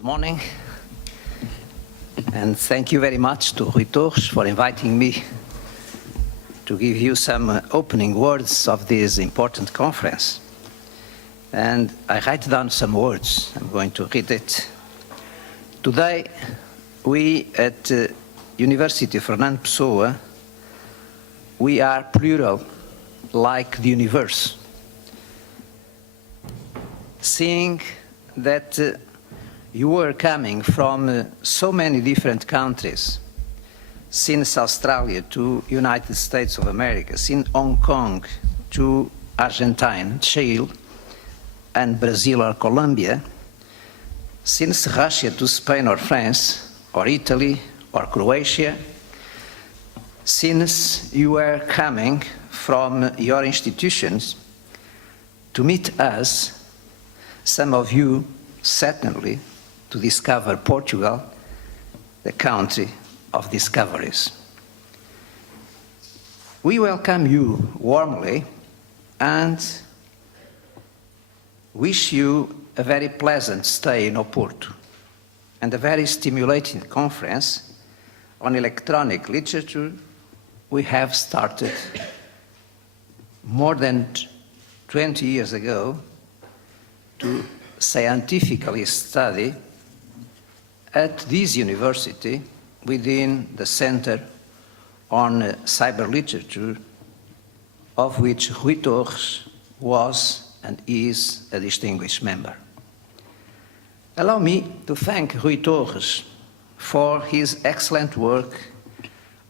Good morning, and thank you very much to Rui Torres for inviting me to give you some opening words of this important conference. And I write down some words. I'm going to read it. Today, we at University Fernando Pessoa, we are plural like the universe. Seeing that you are coming from so many different countries, since Australia to United States of America, since Hong Kong to Argentina, Chile, and Brazil or Colombia, since Russia to Spain or France, or Italy or Croatia, since you are coming from your institutions to meet us, some of you certainly to discover Portugal, the country of discoveries. We welcome you warmly and wish you a very pleasant stay in Oporto and a very stimulating conference on electronic literature we have started more than 20 years ago to scientifically study at this university within the Center on Cyber Literature, of which Rui Torres was and is a distinguished member. Allow me to thank Rui Torres for his excellent work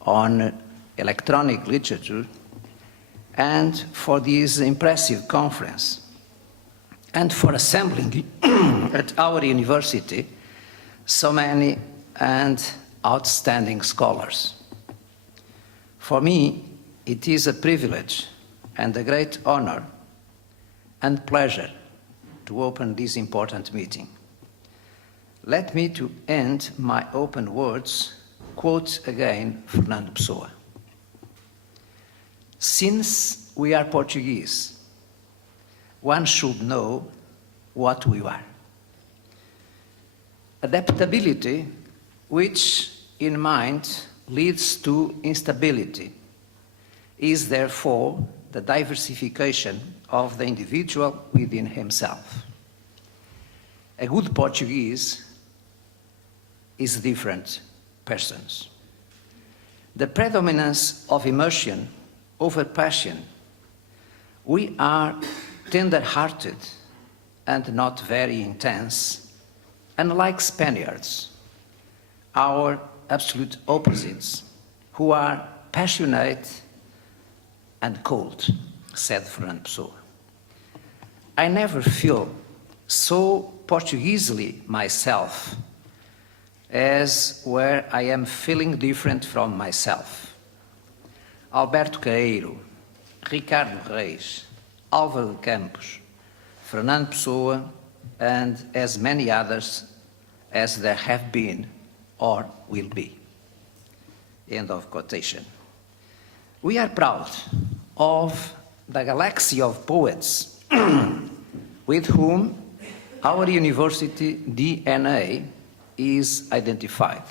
on electronic literature and for this impressive conference, and for assembling at our university so many and outstanding scholars. For me, it is a privilege and a great honor and pleasure to open this important meeting. Let me to end my open words, quote again Fernando Pessoa. Since we are Portuguese, one should know what we are. Adaptability, which in mind leads to instability, is therefore the diversification of the individual within himself. A good Portuguese is different persons. The predominance of emotion over passion. We are tender-hearted and not very intense, unlike Spaniards, our absolute opposites, who are passionate and cold, said Fernando Pessoa. I never feel so Portuguesely myself as where I am feeling different from myself. Alberto Caeiro, Ricardo Reis, Álvaro de Campos, Fernando Pessoa, and as many others as there have been or will be. End of quotation. We are proud of the galaxy of poets with whom our university DNA is identified.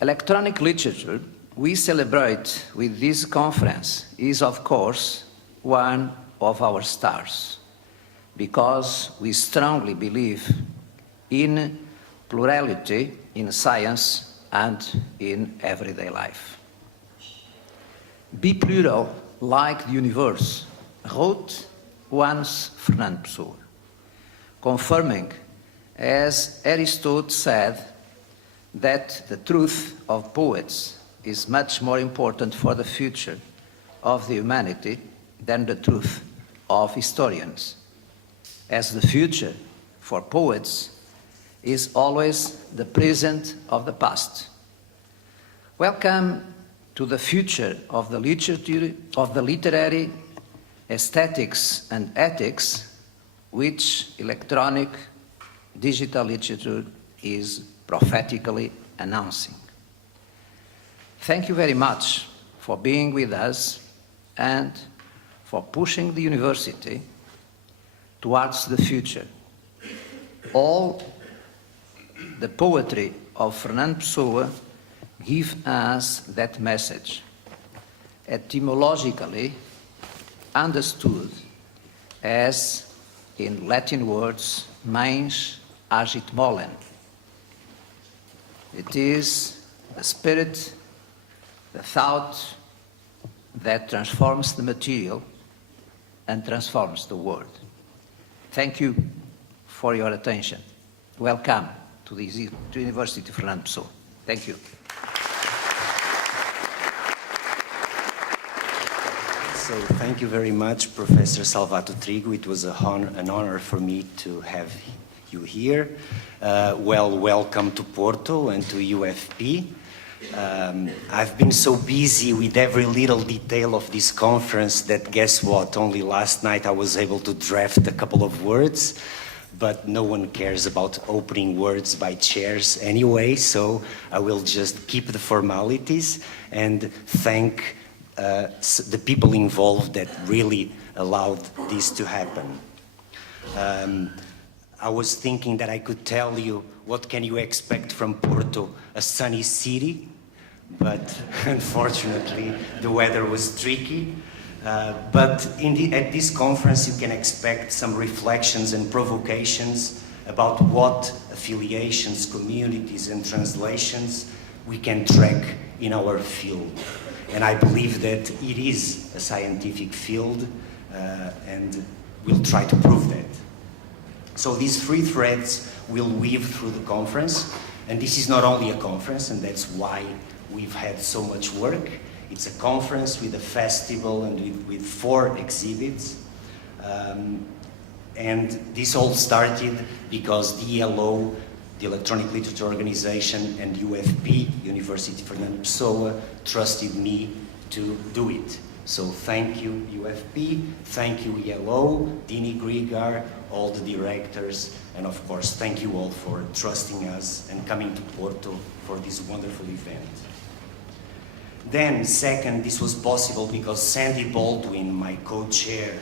Electronic literature we celebrate with this conference is, of course, one of our stars, because we strongly believe in plurality in science and in everyday life. Be plural like the universe, wrote once Fernando Pessoa, confirming, as Aristotle said, that the truth of poets is much more important for the future of the humanity than the truth of historians, as the future for poets is always the present of the past. Welcome to the future of the literature, of the literary aesthetics and ethics, which electronic digital literature is prophetically announcing. Thank you very much for being with us and for pushing the university towards the future. All the poetry of Fernando Pessoa gives us that message, etymologically understood as, in Latin words, mens agit molen. It is the spirit, the thought that transforms the material and transforms the world. Thank you for your attention. Welcome to the University of Fernando Pessoa. Thank you. So thank you very much, Professor Salvato Trigo. It was an honor for me to have you here. Welcome to Porto and to UFP. I've been so busy with every little detail of this conference that, guess what, only last night I was able to draft a couple of words, but no one cares about opening words by chairs anyway, so I will just keep the formalities and thank the people involved that really allowed this to happen. I was thinking that I could tell you what can you expect from Porto, a sunny city, but unfortunately the weather was tricky. But at this conference you can expect some reflections and provocations about what affiliations, communities and translations we can track in our field. And I believe that it is a scientific field and we'll try to prove that. So these three threads will weave through the conference, and this is not only a conference, and that's why we've had so much work. It's a conference with a festival and with 4 exhibits. And this all started because the ELO, the Electronic Literature Organization, and UFP, University of Fernando Pessoa, trusted me to do it. So thank you, UFP, thank you, ELO, Dini Grigar, all the directors, and of course, thank you all for trusting us and coming to Porto for this wonderful event. Then, second, this was possible because Sandy Baldwin, my co-chair,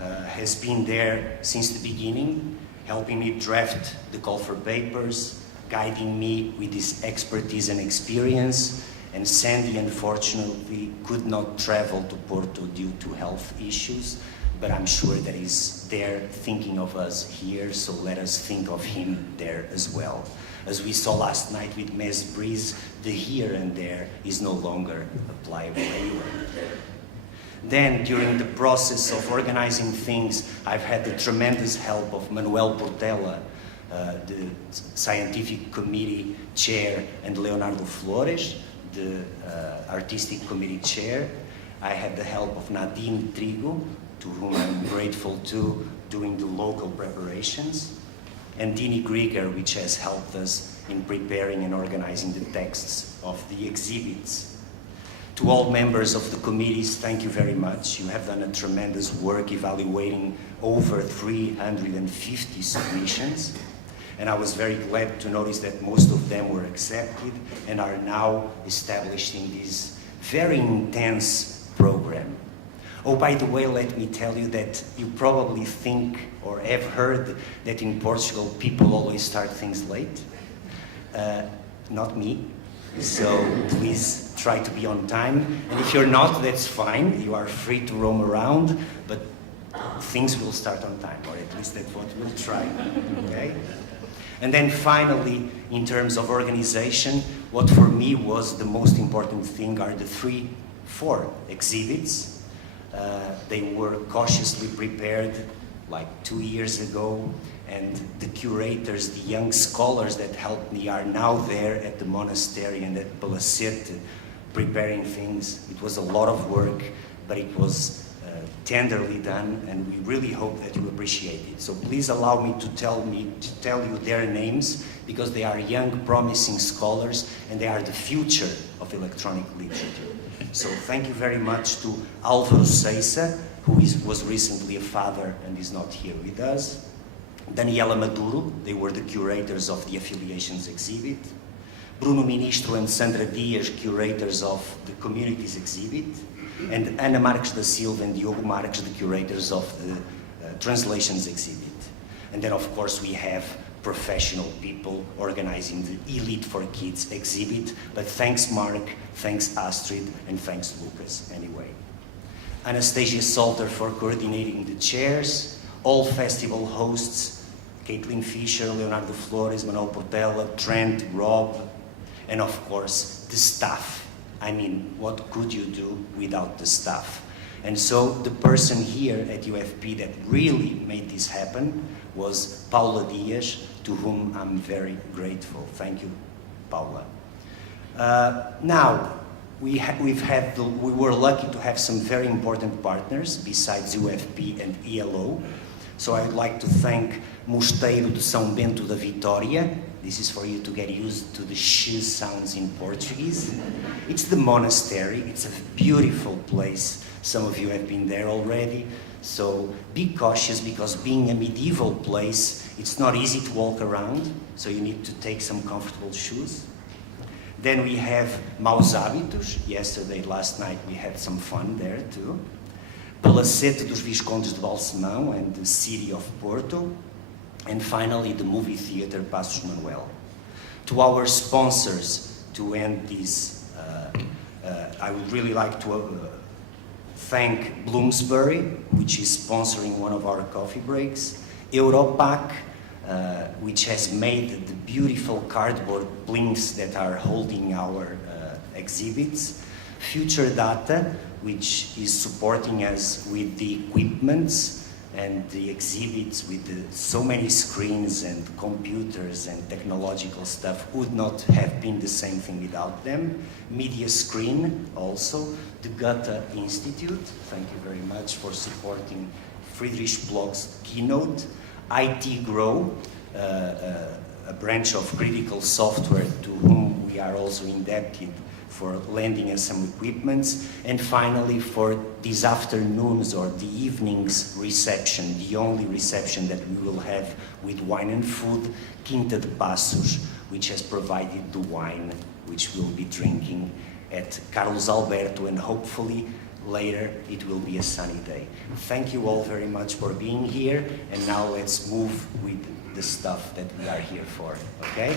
has been there since the beginning, helping me draft the call for papers, guiding me with his expertise and experience. And Sandy, unfortunately, could not travel to Porto due to health issues, but I'm sure that he's there thinking of us here, so let us think of him there as well. As we saw last night with Mes Breeze, the here and there is no longer applicable anywhere. Then, during the process of organizing things, I've had the tremendous help of Manuel Portela, the scientific committee chair, and Leonardo Flores, the artistic committee chair. I had the help of Nadine Trigo, to whom I'm grateful to, doing the local preparations, and Dini Grigar, which has helped us in preparing and organizing the texts of the exhibits. To all members of the committees, thank you very much. You have done a tremendous work evaluating over 350 submissions. And I was very glad to notice that most of them were accepted and are now established in this very intense program. Oh, by the way, let me tell you that you probably think or have heard that in Portugal people always start things late. Not me. So please try to be on time. And if you're not, that's fine. You are free to roam around, but things will start on time, or at least that's what we'll try, okay? And then finally, in terms of organization, what for me was the most important thing are the 4 exhibits. They were cautiously prepared like 2 years ago, and the curators, the young scholars that helped me are now there at the monastery and at Palacete preparing things. It was a lot of work, but it was tenderly done, and we really hope that you appreciate it. So please allow me to tell you their names, because they are young, promising scholars, and they are the future of electronic literature. So thank you very much to Álvaro Seiça, who was recently a father and is not here with us. Daniela Maduro, they were the curators of the affiliations exhibit. Bruno Ministro and Sandra Dias, curators of the communities exhibit. And Ana Marques da Silva and Diogo Marques, the curators of the translations exhibit. And then, of course, we have professional people organizing the Elite for Kids exhibit. But thanks Mark, thanks Astrid, and thanks Lucas anyway. Anastasia Salter for coordinating the chairs, all festival hosts, Caitlin Fisher, Leonardo Flores, Manuel Portela, Trent, Rob, and of course the staff. I mean, what could you do without the staff? And so the person here at UFP that really made this happen was Paula Diaz, to whom I'm very grateful. Thank you, Paula. Now, we were lucky to have some very important partners besides UFP and ELO. So I would like to thank Mosteiro de São Bento da Vitória. This is for you to get used to the sh sounds in Portuguese. It's the monastery. It's a beautiful place. Some of you have been there already. So be cautious, because being a medieval place, it's not easy to walk around. So you need to take some comfortable shoes. Then we have Maus Hábitos. Last night, we had some fun there too. Palacete dos Viscondes de Balsemão and the city of Porto. And finally, the movie theater Passos Manuel. To our sponsors, to end this, I would really like to thank Bloomsbury, which is sponsoring one of our coffee breaks. Europac, which has made the beautiful cardboard blinks that are holding our exhibits. Future Data, which is supporting us with the equipments and the exhibits with so many screens and computers and technological stuff would not have been the same thing without them. Media Screen also, the Goethe Institute, thank you very much for supporting Friedrich Bloch's keynote. IT Grow, a branch of critical software to whom we are also indebted for lending us some equipments, and finally for these afternoons or the evenings reception, the only reception that we will have with wine and food, Quinta de Passos, which has provided the wine which we'll be drinking at Carlos Alberto, and hopefully later it will be a sunny day. Thank you all very much for being here, and now let's move with the stuff that we are here for, okay?